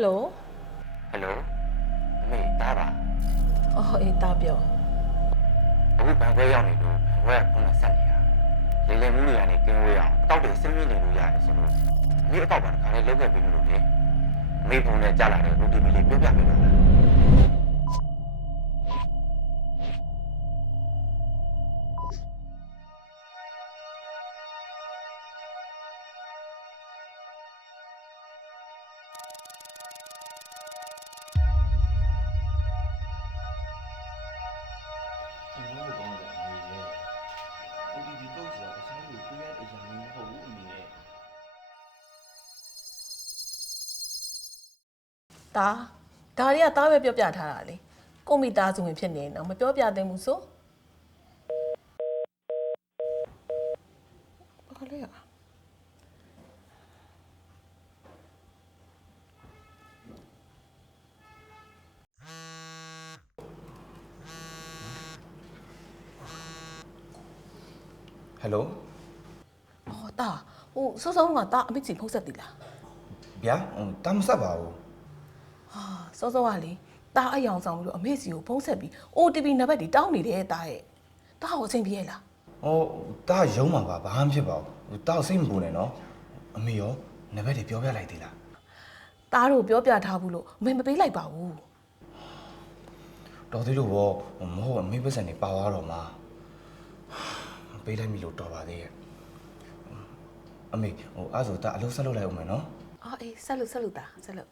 Hello ဟယ်လိုအမေဒါပါ အော်အေးတာပြော အခုဘန်ခွဲရောက်နေလို့ဘန်ခွဲကဖုန်းနဲ့ဆက်နေတာလေလေမှုတွေကနေကင်းဝေးအောင်တောက်တွေဆင်းမြင့်နေလို့ရတယ်ဆိုလို့အမေအတော့ပါတစ်ခါလေးလုပ်ခဲ့ပြီးလို့လေအမေဖုန်းနဲ့ကြားလာတဲ့ OTP လေးပြောပြပေးပါလားတာဒါတွေကတားပဲပြောပြထားတာလေကိုမိသားစုဝင်ဖြစ်နေတော့မပြောပြသင့်ဘူးဆိုဘာလဲอ่ะဟယ်လို အော်တာဟိုစောစောကတာအမေကြီးဖုတ်ဆက်တည်လား ဗျာတာမဆက်ပါဘူး ဟာစောစောကလေတာအယောင်ဆောင်ပြီးတော့အမေစီကိုဖုံးဆက်ပြီး OTP နံပါတ်တွေတောင်းနေတယ်တာရဲ့တာကိုအချိန်ပြေးလား ဟိုတာရုံးမှာပါဘာမှဖြစ်ပါဘူးတာစိတ်မပူနဲ့နော်အမေရောနံပါတ်တွေပြောပြလိုက်သေးလား တာတို့ပြောပြထားဘူးလို့အမေမပေးလိုက်ပါဘူး တော်သေးလို့ဘောမဟုတ်အမေပတ်စံနေပါသွားတော့မှာပေးလိုက်ပြီလို့တော်ပါသေးရဲ့အမေအဲ့ဆိုတာအလုပ်ဆက်လုပ်လိုက်အောင်မယ်နော် အော်အေးဆက်လို့တာဆက်လို့